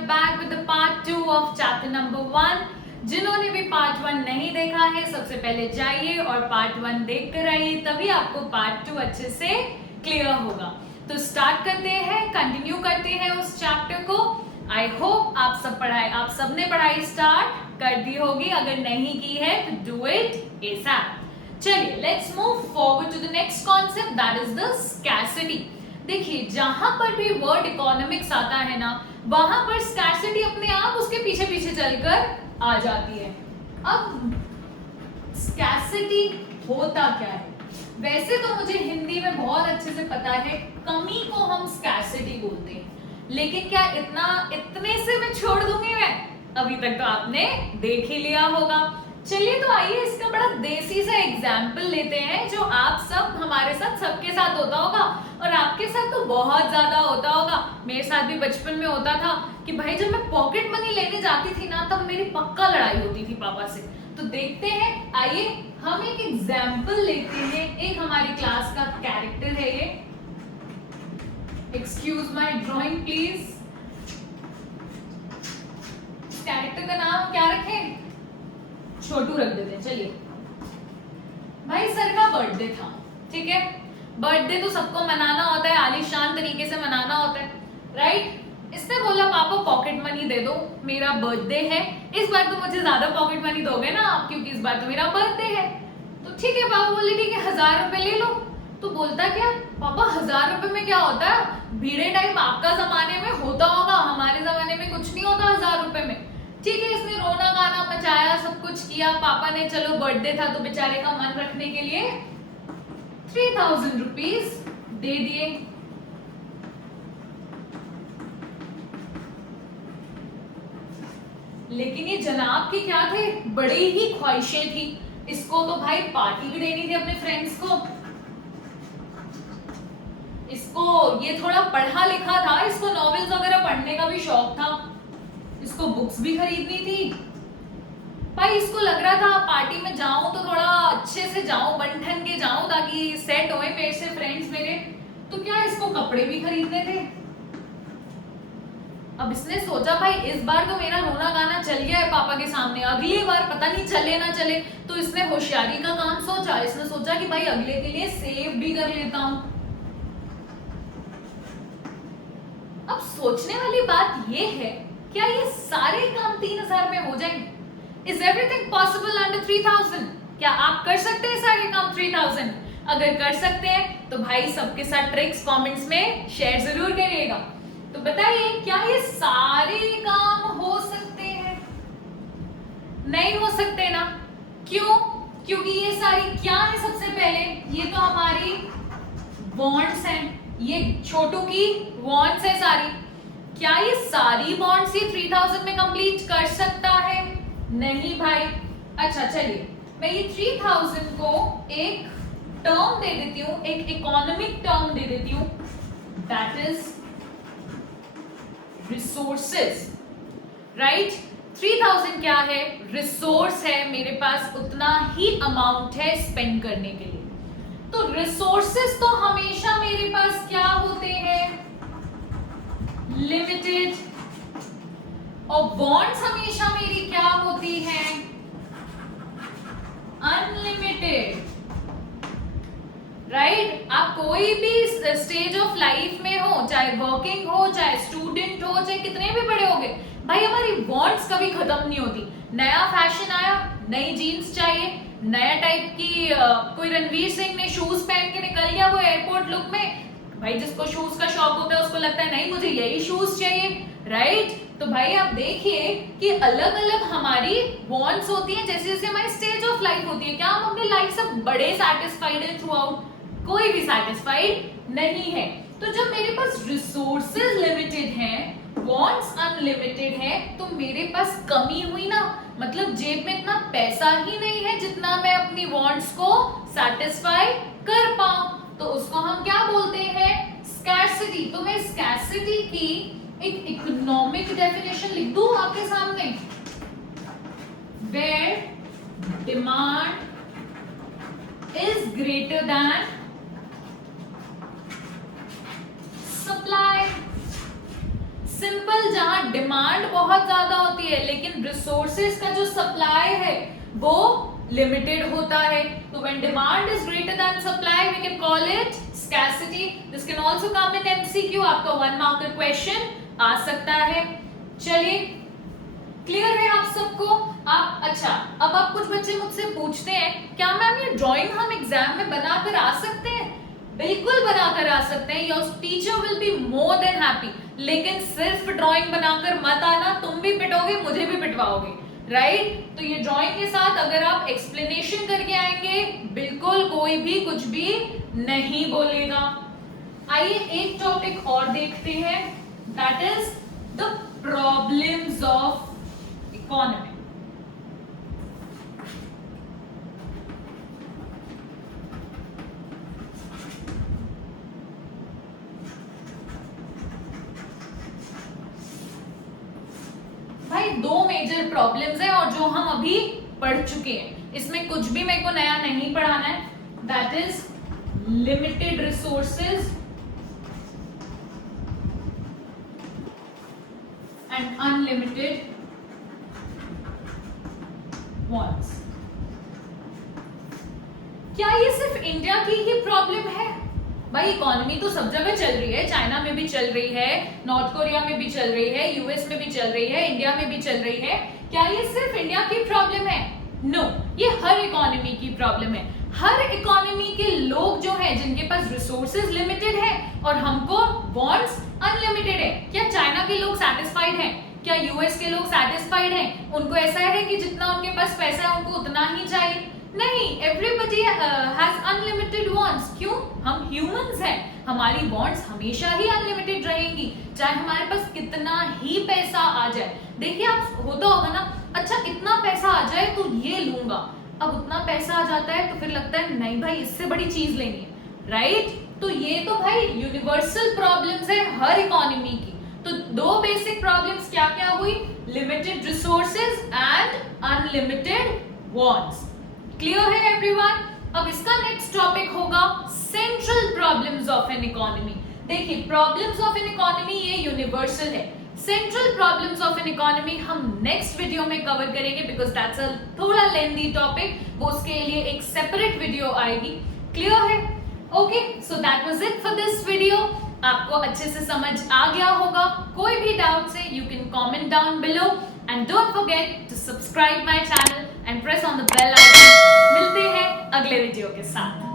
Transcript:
are back with the part 2 of chapter number 1. जिन्होंने भी part 1 नहीं देखा है सबसे पहले जाइए और पार्ट 1 देख कर आइए, तभी आपको पार्ट 2 अच्छे से क्लियर होगा। तो स्टार्ट करते हैं, कंटिन्यू करते हैं उस चैप्टर को। आई होप आप सबने पढ़ाई स्टार्ट कर दी होगी, अगर नहीं की है तो डू इट एसएप। चलिए let's move forward to the next concept, that is the scarcity. देखिए जहां पर भी वर्ड इकोनॉमिक्स आता है ना, वहां पर स्कैरसिटी अपने आप उसके पीछे पीछे चलकर आ जाती है। अब स्कैरसिटी होता क्या है? वैसे तो मुझे हिंदी में बहुत अच्छे से पता है, कमी को हम स्कैरसिटी बोलते हैं, लेकिन क्या इतने से मैं छोड़ दूंगी? मैं अभी तक तो आपने देख ही लिया होगा। चलिए तो आइए इसका बड़ा देसी सा एग्जाम्पल लेते हैं, जो आप सब हमारे साथ सबके साथ होता होगा और आपके साथ तो बहुत ज्यादा होता होगा। मेरे साथ भी बचपन में होता था कि भाई जब मैं पॉकेट मनी लेने जाती थी ना, तब मेरी पक्का लड़ाई होती थी पापा से। तो देखते हैं, आइए हम एक एग्जाम्पल लेते हैं। एक हमारी क्लास का कैरेक्टर है ये। Excuse my drawing please. Character का नाम क्या रखें? छोटू रख देते हैं। चलिए भाई सर का बर्थडे था, ठीक है। बर्थडे तो सबको मनाना होता है, आलीशान तरीके से मनाना होता है, राइट। इसने बोला पापा पॉकेट मनी दे दो, मेरा बर्थडे है, इस बार तो मुझे ज्यादा पॉकेट मनी दोगे ना आप, क्योंकि इस बार तो मेरा बर्थडे है। तो ठीक है, पापा बोले ठीक है 1000 रुपए ले लो। तो बोलता क्या पापा 1000 रुपए में क्या होता है? भीड़े टाइप आपका जमाने में होता होगा, हमारे जमाने में कुछ नहीं होता 1000 रुपए में। ठीक है, इसने रोना गाना मचाया, सब कुछ किया। पापा ने चलो बर्थडे था तो बेचारे का मन रखने के लिए 3000 रुपीज दे दिए। लेकिन ये जनाब के क्या थे, बड़ी ही ख्वाहिशें थी। इसको तो भाई पार्टी भी देनी थी अपने फ्रेंड्स को। इसको ये थोड़ा पढ़ा लिखा था, इसको नॉवेल्स वगैरह पढ़ने का भी शौक था, इसको बुक्स भी खरीदनी थी। भाई इसको लग रहा था पार्टी में जाऊं तो थोड़ा अच्छे से जाऊं, बन ठन के जाऊं, ताकि सेट होए मेरे से फ्रेंड्स मेरे। तो क्या इसको कपड़े भी खरीदने थे। अब इसने सोचा भाई इस बार तो मेरा रोना गाना चल गया है पापा के सामने, अगली बार पता नहीं चले ना चले। तो इसने होशियारी का काम सोचा। इसने सोचा कि भाई अगले के लिए सेव भी कर लेता हूं। अब सोचने वाली बात ये है, क्या ये सारे काम 3000 में हो जाएंगे? Is everything possible under 3000? क्या आप कर सकते हैं सारे काम 3000? अगर कर सकते हैं तो भाई सबके साथ ट्रिक्स कमेंट्स में शेयर जरूर करिएगा। तो बताइए क्या ये सारे काम हो सकते हैं? नहीं हो सकते ना। क्यों? क्योंकि ये सारी क्या है? सबसे पहले ये तो हमारी बॉन्ड्स हैं, ये छोटू की बॉन्ड्स है सारी। क्या ये सारी बॉन्ड्स ये 3000 में कंप्लीट कर सकता है? नहीं भाई। अच्छा चलिए मैं ये 3000 को एक टर्म दे देती हूँ, एक इकोनॉमिक टर्म दे देती हूँ, दैट इज रिसोर्सेज, राइट। 3000 क्या है? रिसोर्स है, मेरे पास उतना ही अमाउंट है स्पेंड करने के लिए। तो रिसोर्सेज तो हमेशा मेरे पास क्या होते हैं? लिमिटेड। और बॉन्ड्स हमेशा मेरी क्या होती है? Unlimited, right. आप कोई भी स्टेज ऑफ लाइफ में हो, चाहे वर्किंग हो, चाहे स्टूडेंट हो, चाहे कितने भी बड़े हो गए, भाई हमारी बॉन्ड्स कभी खत्म नहीं होती। नया फैशन आया, नई जीन्स चाहिए, नया टाइप की कोई रणवीर सिंह ने शूज पहन के निकल गया वो एयरपोर्ट लुक में। भाई जिसको शूज का शौक होता है उसको लगता है नहीं मुझे यही शूज चाहिए, राइट। तो भाई आप देखिए कि अलग अलग हमारी बॉन्ड्स होती हैं, जैसे जैसे हमारी स्टेज ऑफ लाइफ होती है। क्या हम अपनी लाइफ से बड़े सैटिस्फाइड हैं थ्रू आउट? कोई भी सैटिस्फाइड नहीं है। तो जब मेरे पास रिसोर्सेज लिमिटेड हैं, बॉन्ड्स अनलिमिटेड है, तो मेरे पास कमी हुई ना, मतलब जेब में इतना पैसा ही नहीं है जितना मैं अपनी बॉन्ड्स को सेटिस्फाई कर पाऊं। तो उसको हम क्या बोलते हैं? स्कैरसिटी। तो मैं स्कैरसिटी की एक इकोनॉमिक डेफिनेशन लिख दूं आपके सामने, where demand is greater than supply. Simple, जहां डिमांड बहुत ज्यादा होती है लेकिन रिसोर्सेज का जो सप्लाई है वो लिमिटेड होता है। तो when demand is greater than supply we can call it scarcity. This can also come in MCQ, आपका 1 मार्कर क्वेश्चन आ सकता है। चलिए, क्लियर है आप सबको? आप अच्छा, अब आप कुछ बच्चे मुझसे पूछते हैं क्या मैम ये ड्राइंग हम एग्जाम में बनाकर आ सकते हैं? बिल्कुल बनाकर आ सकते हैं, your teacher will be more than happy. लेकिन सिर्फ ड्राइंग बनाकर मत आना, तुम भी पिटोगे, मुझे भी पिटवाओगे, राइट? तो ये ड्राइंग के साथ अगर आप एक्सप्लेनेशन करके आएंगे, बिल्कुल कोई भी कुछ भी नहीं बोलेगा। आइए एक टॉपिक और देखते हैं, that is the problems of economy. भाई दो मेजर प्रॉब्लम्स हैं और जो हम अभी पढ़ चुके हैं, इसमें कुछ भी मेरे को नया नहीं पढ़ाना है। That is limited resources and unlimited wants। क्या ये सिर्फ इंडिया की ही प्रॉब्लम है? भाई इकोनॉमी तो सब जगह चल रही है, चाइना में भी चल रही है, नॉर्थ कोरिया में भी चल रही है, यूएस में भी चल रही है, इंडिया में भी चल रही है। क्या ये सिर्फ इंडिया की प्रॉब्लम है? नो, ये हर इकोनॉमी की प्रॉब्लम है। हर इकोनॉमी के लोग जो है जिनके पास रिसोर्सेज लिमिटेड है और हमको वांट्स अनलिमिटेड है। क्या चाइना के लोग सेटिस्फाइड हैं? क्या यूएस के लोग सेटिस्फाइड हैं? उनको ऐसा है कि जितना उनके पास पैसा है उनको उतना ही चाहिए? नहीं, एवरीबडी हैज अनलिमिटेड वांट्स। क्यों? हम ह्यूमंस हैं, हमारी वांट्स हमेशा ही अनलिमिटेड रहेंगी, चाहे हमारे पास कितना ही पैसा आ जाए। देखिए, आप होता होगा ना, अच्छा इतना पैसा आ जाए तो ये लूंगा, अब उतना पैसा आ जाता है तो फिर लगता है नहीं भाई इससे बड़ी चीज लेनी है, राइट? तो ये तो भाई यूनिवर्सल प्रॉब्लम्स है हर इकोनॉमी की। तो दो बेसिक प्रॉब्लम्स क्या क्या हुई? Limited resources and unlimited wants. Clear है एवरीवन? अब इसका नेक्स्ट टॉपिक होगा central problems of an economy. देखिए, प्रॉब्लम्स ऑफ एन इकोनॉमी ये यूनिवर्सल है। Central problems of an economy हम नेक्स्ट वीडियो में कवर करेंगे बिकॉज दैट्स अ थोड़ा लेंथी टॉपिक, वो उसके लिए एक सेपरेट वीडियो आएगी। क्लियर है? Okay, so that was it for this video. आपको अच्छे से समझ आ गया होगा। कोई भी डाउट है you can comment down below and don't forget to subscribe my channel and press on the bell icon. मिलते हैं अगले वीडियो के साथ।